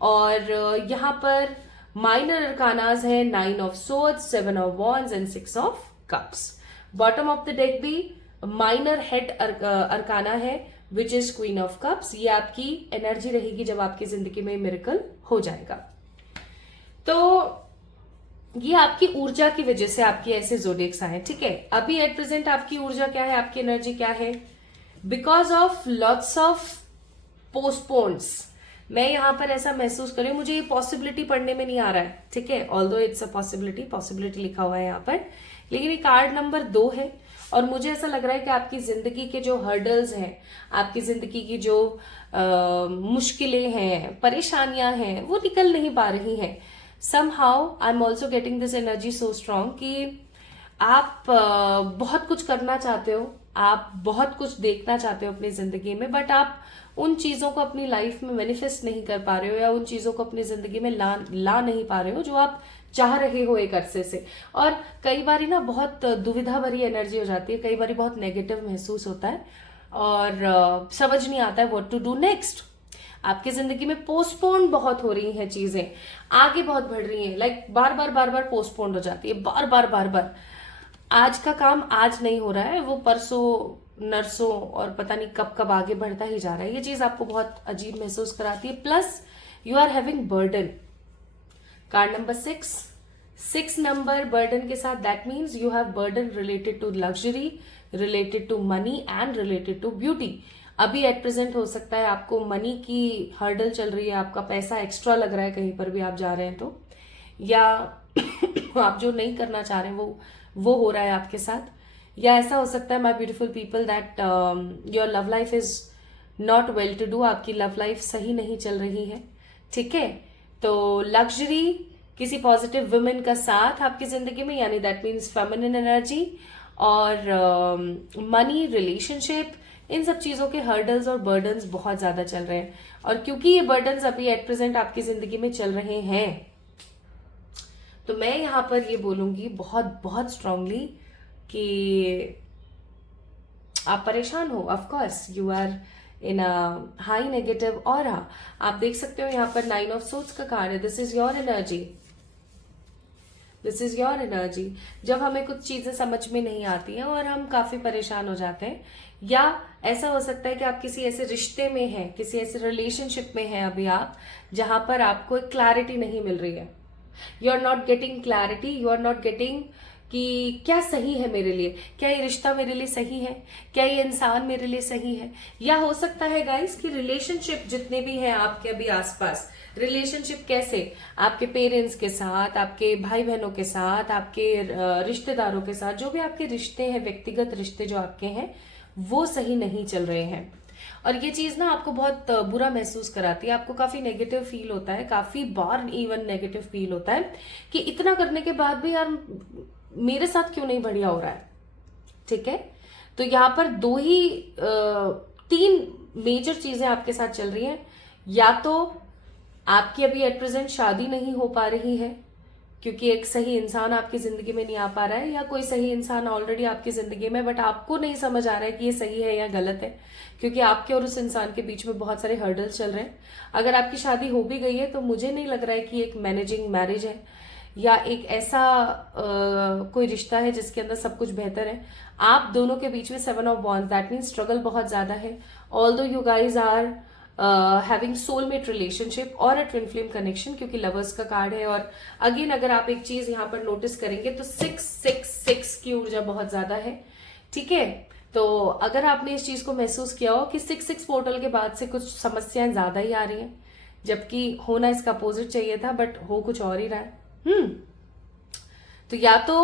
और यहाँ पर माइनर अरकानाज है 9 of swords, 7 of wands and 6 of cups. Bottom of the deck भी माइनर हेड अरकाना है which is queen of cups. ये आपकी एनर्जी रहेगी जब आपकी जिंदगी में मिरेकल हो जाएगा। तो ये आपकी ऊर्जा की वजह से आपकी ऐसे जोडिएक्स आए, ठीक है। अभी एट प्रेजेंट आपकी ऊर्जा क्या है, आपकी एनर्जी क्या है? बिकॉज ऑफ लॉट्स ऑफ पोस्टपोन्स, मैं यहां पर ऐसा महसूस कर रही हूँ, मुझे ये पॉसिबिलिटी पढ़ने में नहीं आ रहा है, ठीक है, ऑल्दो इट्स अ पॉसिबिलिटी लिखा हुआ है यहाँ पर, लेकिन ये कार्ड नंबर 2 है। और मुझे ऐसा लग रहा है कि आपकी जिंदगी के जो हर्डल्स हैं, आपकी जिंदगी की जो मुश्किलें हैं, परेशानियां हैं, वो निकल नहीं पा रही हैं। somehow I'm also getting this energy so strong कि आप बहुत कुछ करना चाहते हो, आप बहुत कुछ देखना चाहते हो अपनी जिंदगी में, बट आप उन चीजों को अपनी लाइफ में मैनिफेस्ट नहीं कर पा रहे हो, या उन चीजों को अपनी जिंदगी में ला नहीं पा रहे हो जो आप चाह रहे हो एक अरसे से। और कई बारी ना बहुत दुविधा भरी एनर्जी हो जाती है, कई बारी बहुत नेगेटिव महसूस होता है, और समझ नहीं आता है व्हाट टू डू नेक्स्ट। आपकी जिंदगी में पोस्टपोन बहुत हो रही हैं चीजें, आगे बहुत बढ़ रही हैं, लाइक बार बार पोस्टपोन हो जाती है, बार। आज का काम आज नहीं हो रहा है, वो परसों नरसों और पता नहीं कब कब आगे बढ़ता ही जा रहा है। ये चीज आपको बहुत अजीब महसूस कराती है। Plus you are having burden. Card number 6 number burden के साथ, that means you have burden related to luxury, related to money and related to beauty. अभी एट प्रेजेंट हो सकता है आपको मनी की हर्डल चल रही है, आपका पैसा एक्स्ट्रा लग रहा है कहीं पर भी आप जा रहे हैं तो, या आप जो नहीं करना चाह रहे हैं वो हो रहा है आपके साथ। या ऐसा हो सकता है my beautiful people that your love life is not well to do, आपकी लव लाइफ सही नहीं चल रही है, ठीक है। तो लग्जरी, किसी पॉजिटिव वुमेन का साथ आपकी जिंदगी में, यानी दैट मीन्स फेमिनिन एनर्जी, और मनी, रिलेशनशिप, इन सब चीजों के हर्डल्स और बर्डन्स बहुत ज्यादा चल रहे हैं। और क्योंकि ये बर्डन्स अभी एट प्रेजेंट आपकी जिंदगी में चल रहे हैं, तो मैं यहां पर ये बोलूंगी बहुत बहुत स्ट्रांगली कि आप परेशान हो। Of course you are in a high negative aura. आप देख सकते हो यहाँ पर 9 ऑफ सोर्ड्स का कार्ड है। This is your energy, this is your energy. जब हमें कुछ चीजें समझ में नहीं आती हैं और हम काफी परेशान हो जाते हैं, या ऐसा हो सकता है कि आप किसी ऐसे रिश्ते में हैं, किसी ऐसे रिलेशनशिप में हैं अभी आप, जहां पर आपको एक क्लैरिटी नहीं मिल रही है। You are not getting clarity, you are not getting कि क्या सही है मेरे लिए, क्या ये रिश्ता मेरे लिए सही है, क्या ये इंसान मेरे लिए सही है। या हो सकता है गाइस कि रिलेशनशिप जितने भी हैं आपके अभी आसपास, रिलेशनशिप कैसे, आपके पेरेंट्स के साथ, आपके भाई बहनों के साथ, आपके रिश्तेदारों के साथ, जो भी आपके रिश्ते हैं, व्यक्तिगत रिश्ते जो आपके हैं, वो सही नहीं चल रहे हैं। और ये चीज ना आपको बहुत बुरा महसूस कराती है, आपको काफी नेगेटिव फील होता है, काफी बार इवन नेगेटिव फील होता है कि इतना करने के बाद भी यार मेरे साथ क्यों नहीं बढ़िया हो रहा है, ठीक है। तो यहाँ पर 3 मेजर चीजें आपके साथ चल रही हैं। या तो आपकी अभी एट प्रेजेंट शादी नहीं हो पा रही है क्योंकि एक सही इंसान आपकी जिंदगी में नहीं आ पा रहा है, या कोई सही इंसान ऑलरेडी आपकी जिंदगी में, बट आपको नहीं समझ आ रहा है कि ये सही है या गलत है, क्योंकि आपके और उस इंसान के बीच में बहुत सारे हर्डल्स चल रहे हैं। अगर आपकी शादी हो भी गई है तो मुझे नहीं लग रहा है कि एक मैनेजिंग मैरिज है, या एक ऐसा कोई रिश्ता है जिसके अंदर सब कुछ बेहतर है। आप दोनों के बीच में 7 of wands, that means struggle बहुत ज्यादा है। Although you guys are having soulmate relationship और अ ट्विन फ्लेम कनेक्शन, क्योंकि लवर्स का कार्ड है। और अगेन अगर आप एक चीज यहाँ पर नोटिस करेंगे तो 666 की ऊर्जा बहुत ज्यादा है, ठीक है। तो अगर आपने इस चीज को महसूस किया हो कि 66 पोर्टल के बाद से कुछ समस्याएं ज्यादा ही आ रही हैं, जबकि होना इसका अपोजिट चाहिए था, बट हो कुछ और ही रहा है। तो या तो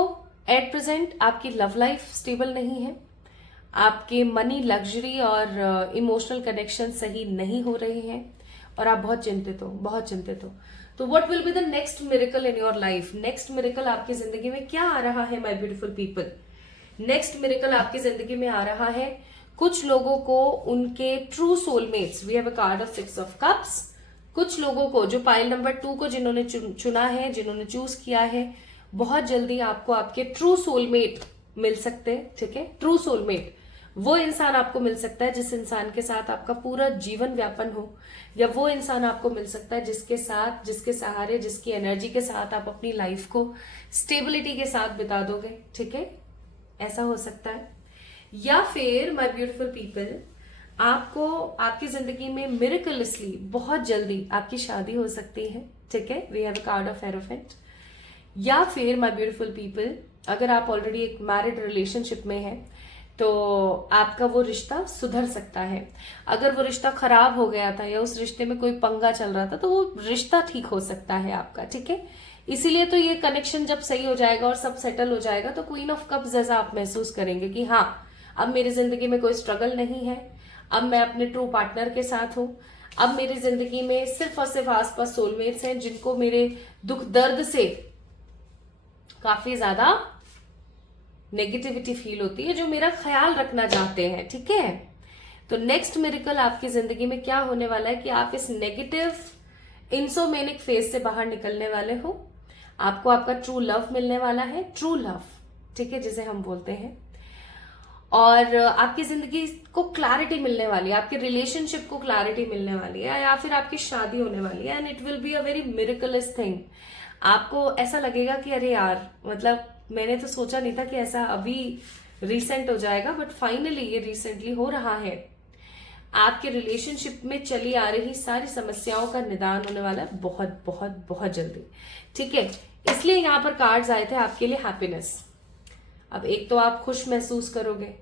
एट प्रेजेंट आपकी लव लाइफ स्टेबल नहीं है, आपके मनी, लग्जरी और इमोशनल कनेक्शन सही नहीं हो रहे हैं, और आप बहुत चिंतित हो। तो what will be the next miracle in your life? Next miracle आपकी जिंदगी में क्या आ रहा है my beautiful people? Next miracle आपकी जिंदगी में आ रहा है कुछ लोगों को उनके true soulmates. We have a card of 6 of cups. कुछ लोगों को जो पाइल नंबर 2 को जिन्होंने चुना है, जिन्होंने चूज किया है, बहुत जल्दी आपको आपके ट्रू सोलमेट मिल सकते हैं, ठीक है। ट्रू सोलमेट वो इंसान आपको मिल सकता है जिस इंसान के साथ आपका पूरा जीवन व्यापन हो, या वो इंसान आपको मिल सकता है जिसके साथ, जिसके सहारे, जिसकी एनर्जी के साथ आप अपनी लाइफ को स्टेबिलिटी के साथ बिता दोगे, ठीक है। ऐसा हो सकता है। या फिर माय ब्यूटीफुल पीपल, आपको आपकी जिंदगी में मिरेकलसली बहुत जल्दी आपकी शादी हो सकती है, ठीक है। We have a card of hierophant. या फिर माय ब्यूटीफुल पीपल, अगर आप ऑलरेडी एक मैरिड रिलेशनशिप में हैं तो आपका वो रिश्ता सुधर सकता है। अगर वो रिश्ता खराब हो गया था या उस रिश्ते में कोई पंगा चल रहा था तो वो रिश्ता ठीक हो सकता है आपका, ठीक है। इसीलिए तो ये कनेक्शन जब सही हो जाएगा और सब सेटल हो जाएगा तो क्वीन ऑफ कप्स जैसा आप महसूस करेंगे कि हाँ, अब मेरी जिंदगी में कोई स्ट्रगल नहीं है, अब मैं अपने ट्रू पार्टनर के साथ हूं, अब मेरी जिंदगी में सिर्फ और सिर्फ आसपास सोलमेट्स हैं जिनको मेरे दुख दर्द से काफी ज्यादा नेगेटिविटी फील होती है, जो मेरा ख्याल रखना चाहते हैं, ठीक है। तो नेक्स्ट मिरेकल आपकी जिंदगी में क्या होने वाला है कि आप इस नेगेटिव इंसोमेनिक फेज से बाहर निकलने वाले हो। आपको आपका ट्रू लव मिलने वाला है, ट्रू लव, ठीक है, जिसे हम बोलते हैं। और आपकी जिंदगी को क्लैरिटी मिलने वाली है, आपके रिलेशनशिप को क्लैरिटी मिलने वाली है, या फिर आपकी शादी होने वाली है, and it will be a very miracles thing. आपको ऐसा लगेगा कि अरे यार, मतलब मैंने तो सोचा नहीं था कि ऐसा अभी रिसेंट हो जाएगा, बट फाइनली ये रिसेंटली हो रहा है। आपके रिलेशनशिप में चली आ रही सारी समस्याओं का निदान होने वाला है बहुत बहुत बहुत जल्दी, ठीक है। इसलिए यहाँ पर कार्ड्स आए थे आपके लिए हैप्पीनेस। अब एक तो आप खुश महसूस करोगे,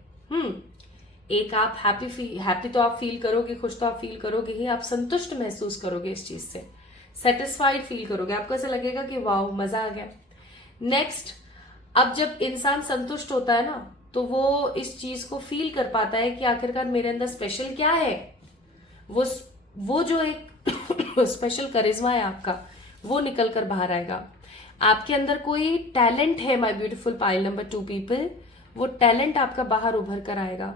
एक आप हैप्पी तो आप फील करोगे, खुश तो आप फील करोगे ही, आप संतुष्ट महसूस करोगे इस चीज से, सेटिस्फाइड फील करोगे, आपको ऐसा लगेगा कि वाह मजा आ गया। नेक्स्ट, अब जब इंसान संतुष्ट होता है ना तो वो इस चीज को फील कर पाता है कि आखिरकार मेरे अंदर स्पेशल क्या है। वो जो एक स्पेशल करिश्मा है आपका, वो निकल कर बाहर आएगा। आपके अंदर कोई टैलेंट है my beautiful pile number 2 people, वो टैलेंट आपका बाहर उभर कर आएगा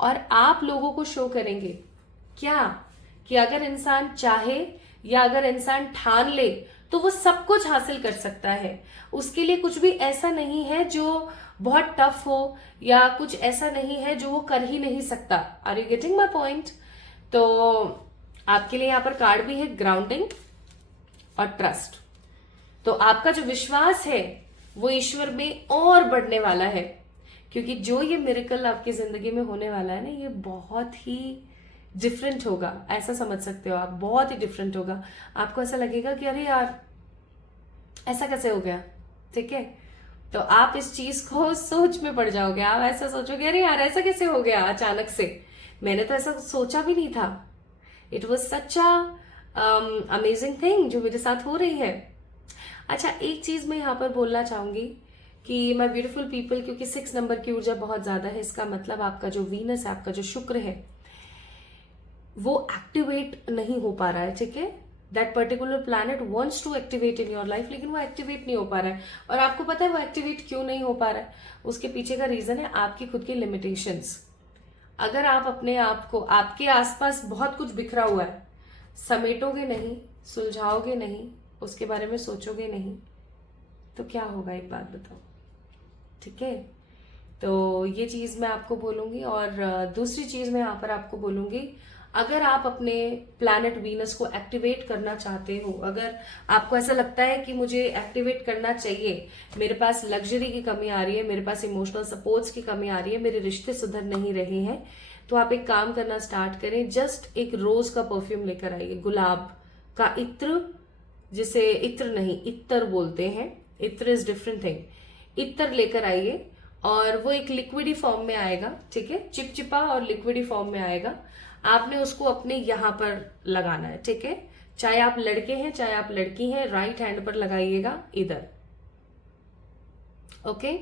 और आप लोगों को शो करेंगे क्या कि अगर इंसान चाहे या अगर इंसान ठान ले तो वो सब कुछ हासिल कर सकता है। उसके लिए कुछ भी ऐसा नहीं है जो बहुत टफ हो, या कुछ ऐसा नहीं है जो वो कर ही नहीं सकता। Are you getting my point? तो आपके लिए यहाँ पर कार्ड भी है ग्राउंडिंग और ट्रस्ट। तो आपका जो विश्वास है वो ईश्वर में और बढ़ने वाला है, क्योंकि जो ये मिरेकल आपकी जिंदगी में होने वाला है ना, ये बहुत ही डिफरेंट होगा। ऐसा समझ सकते हो आप, बहुत ही डिफरेंट होगा। आपको ऐसा लगेगा कि अरे यार ऐसा कैसे हो गया, ठीक है। तो आप इस चीज को सोच में पड़ जाओगे, आप ऐसा सोचोगे अरे यार ऐसा कैसे हो गया अचानक से, मैंने तो ऐसा सोचा भी नहीं था। It was such a amazing thing जो मेरे साथ हो रही है। अच्छा, एक चीज मैं यहाँ पर बोलना चाहूंगी कि माय ब्यूटीफुल पीपल, क्योंकि 6 नंबर की ऊर्जा बहुत ज्यादा है, इसका मतलब आपका जो वीनस है, आपका जो शुक्र है, वो एक्टिवेट नहीं हो पा रहा है, ठीक है। That particular planet wants to activate in your life, लेकिन वो एक्टिवेट नहीं हो पा रहा है। और आपको पता है वो एक्टिवेट क्यों नहीं हो पा रहा है? उसके पीछे का रीजन है आपकी खुद की लिमिटेशंस। अगर आप अपने आप को, आपके आसपास बहुत कुछ बिखरा हुआ है, समेटोगे नहीं, सुलझाओगे नहीं, उसके बारे में सोचोगे नहीं, तो क्या होगा एक बात बताओ, ठीक है। तो ये चीज मैं आपको बोलूंगी। और दूसरी चीज मैं यहाँ पर आपको बोलूंगी, अगर आप अपने प्लैनेट वीनस को एक्टिवेट करना चाहते हो, अगर आपको ऐसा लगता है कि मुझे एक्टिवेट करना चाहिए, मेरे पास लग्जरी की कमी आ रही है, मेरे पास इमोशनल सपोर्ट्स की कमी आ रही है, मेरे रिश्ते सुधर नहीं रहे हैं, तो आप एक काम करना स्टार्ट करें। जस्ट एक रोज का परफ्यूम लेकर आइए, गुलाब का इत्र, जिसे इत्र नहीं इत्तर बोलते हैं, इत्र इज डिफरेंट थिंग। इत्र लेकर आइए और वो एक लिक्विडी फॉर्म में आएगा, ठीक है, चिपचिपा और लिक्विडी फॉर्म में आएगा। आपने उसको अपने यहां पर लगाना है, ठीक है। चाहे आप लड़के हैं चाहे आप लड़की हैं, राइट हैंड पर लगाइएगा इधर, ओके।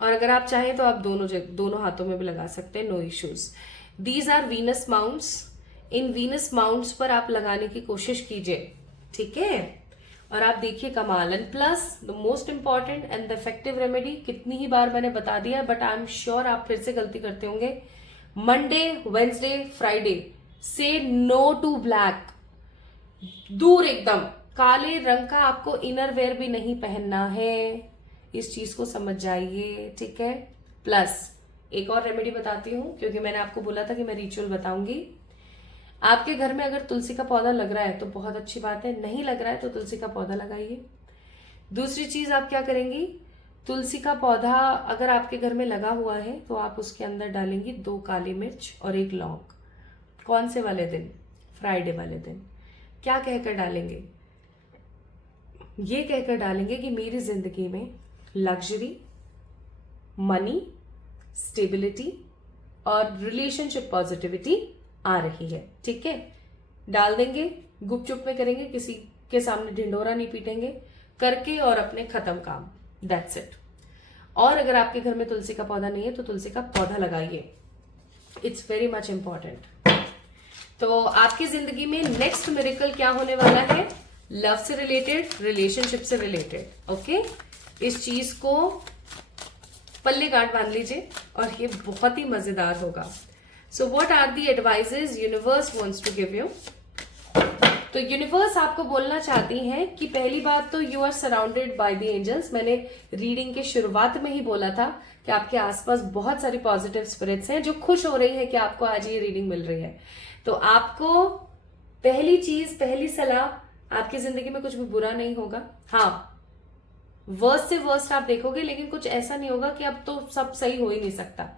और अगर आप चाहें तो आप दोनों हाथों में भी लगा सकते हैं, no issues. These are Venus mounts. इन वीनस माउंट्स पर आप लगाने की कोशिश कीजिए, ठीक है। और आप देखिए कमाल। And plus the most important and the effective remedy, कितनी ही बार मैंने बता दिया, बट आई एम श्योर आप फिर से गलती करते होंगे। मंडे, वेंसडे, फ्राइडे से नो टू ब्लैक, दूर एकदम। काले रंग का आपको इनर वेयर भी नहीं पहनना है, इस चीज को समझ जाइए, ठीक है। प्लस एक और रेमेडी बताती हूँ, क्योंकि मैंने आपको बोला था कि मैं रिचुअल बताऊंगी। आपके घर में अगर तुलसी का पौधा लग रहा है तो बहुत अच्छी बात है, नहीं लग रहा है तो तुलसी का पौधा लगाइए। दूसरी चीज आप क्या करेंगी, तुलसी का पौधा अगर आपके घर में लगा हुआ है तो आप उसके अंदर डालेंगी 2 काली मिर्च और 1 लौंग। कौन से वाले दिन? फ्राइडे वाले दिन। क्या कहकर डालेंगे? ये कहकर डालेंगे कि मेरी जिंदगी में लग्जरी, मनी, स्टेबिलिटी और रिलेशनशिप पॉजिटिविटी आ रही है। ठीक है, डाल देंगे, गुपचुप में करेंगे, किसी के सामने ढिंडोरा नहीं पीटेंगे, करके और अपने खत्म काम। That's it. और अगर आपके घर में तुलसी का पौधा नहीं है तो तुलसी का पौधा लगाइए, इट्स वेरी मच इंपॉर्टेंट। तो आपकी जिंदगी में नेक्स्ट मिरेकल क्या होने वाला है? लव से रिलेटेड, रिलेशनशिप से रिलेटेड। ओके, इस चीज को पल्ले गांठ बांध लीजिए और ये बहुत ही मजेदार होगा। So what are the advices universe wants to give you? तो यूनिवर्स आपको बोलना चाहती है कि पहली बात तो you are surrounded by the angels. मैंने रीडिंग के शुरुआत में ही बोला था कि आपके आसपास बहुत सारी पॉजिटिव स्पिरिट्स हैं जो खुश हो रही है कि आपको आज ये रीडिंग मिल रही है। तो आपको पहली चीज, पहली सलाह, आपकी जिंदगी में कुछ भी बुरा नहीं होगा। हाँ, वर्स्ट से वर्स्ट आप देखोगे, लेकिन कुछ ऐसा नहीं होगा कि अब तो सब सही हो ही नहीं सकता।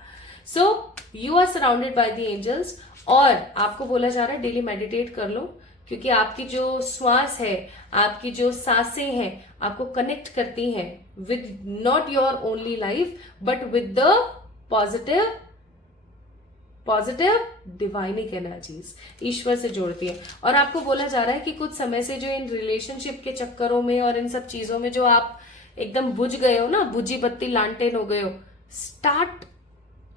So you are surrounded by the angels. और आपको बोला जा रहा है डेली मेडिटेट कर लो, क्योंकि आपकी जो श्वास है, आपकी जो सांसें हैं, आपको कनेक्ट करती हैं with not your only life but with the positive divine energies, ईश्वर से जोड़ती है। और आपको बोला जा रहा है कि कुछ समय से जो इन रिलेशनशिप के चक्करों में और इन सब चीजों में जो आप एकदम बुझ गए हो ना, बुझी बत्ती लालटेन हो गए हो, स्टार्ट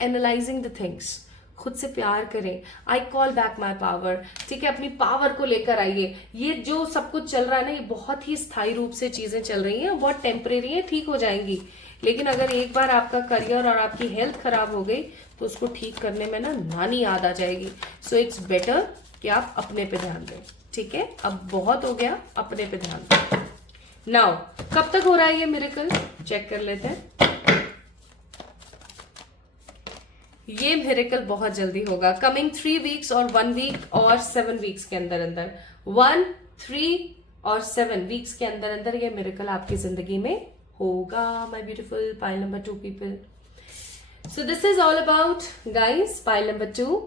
एनालाइजिंग द थिंग्स। खुद से प्यार करें। I call back my power. ठीक है, अपनी पावर को लेकर आइए। ये जो सब कुछ चल रहा है ना, ये बहुत ही स्थायी रूप से चीजें चल रही हैं, बहुत टेम्परेरी है, ठीक हो जाएंगी। लेकिन अगर एक बार आपका करियर और आपकी हेल्थ खराब हो गई तो उसको ठीक करने में ना नानी याद आ जाएगी। सो इट्स बेटर कि आप अपने पे ध्यान दें। ठीक है, अब बहुत हो गया, अपने पे ध्यान दें। नाउ कब तक हो रहा है ये मिरेकल, चेक कर लेते हैं। ये मिरेकल बहुत जल्दी होगा, कमिंग 3 वीक्स और 1 वीक और 7 वीक्स के अंदर अंदर, 1, 3 और 7 वीक्स के अंदर अंदर ये मिरेकल आपकी जिंदगी में होगा, my beautiful pile number 2 people. So this is all about guys pile number 2।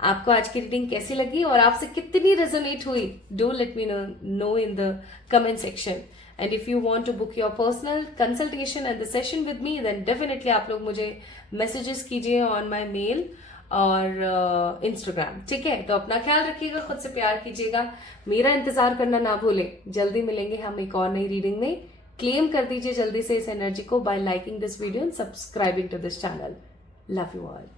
आपको आज की रीडिंग कैसी लगी और आपसे कितनी रेजोनेट हुई? Do let me know in the comment section. And if you want to book your personal consultation and the session with me, then definitely आप लोग मुझे मैसेजेस कीजिए ऑन माय मेल और इंस्टाग्राम। ठीक है, तो अपना ख्याल रखिएगा, खुद से प्यार कीजिएगा, मेरा इंतजार करना ना भूले। जल्दी मिलेंगे हम एक और नई रीडिंग में। क्लेम कर दीजिए जल्दी से इस एनर्जी को by liking this video and subscribing to this channel. Love you all.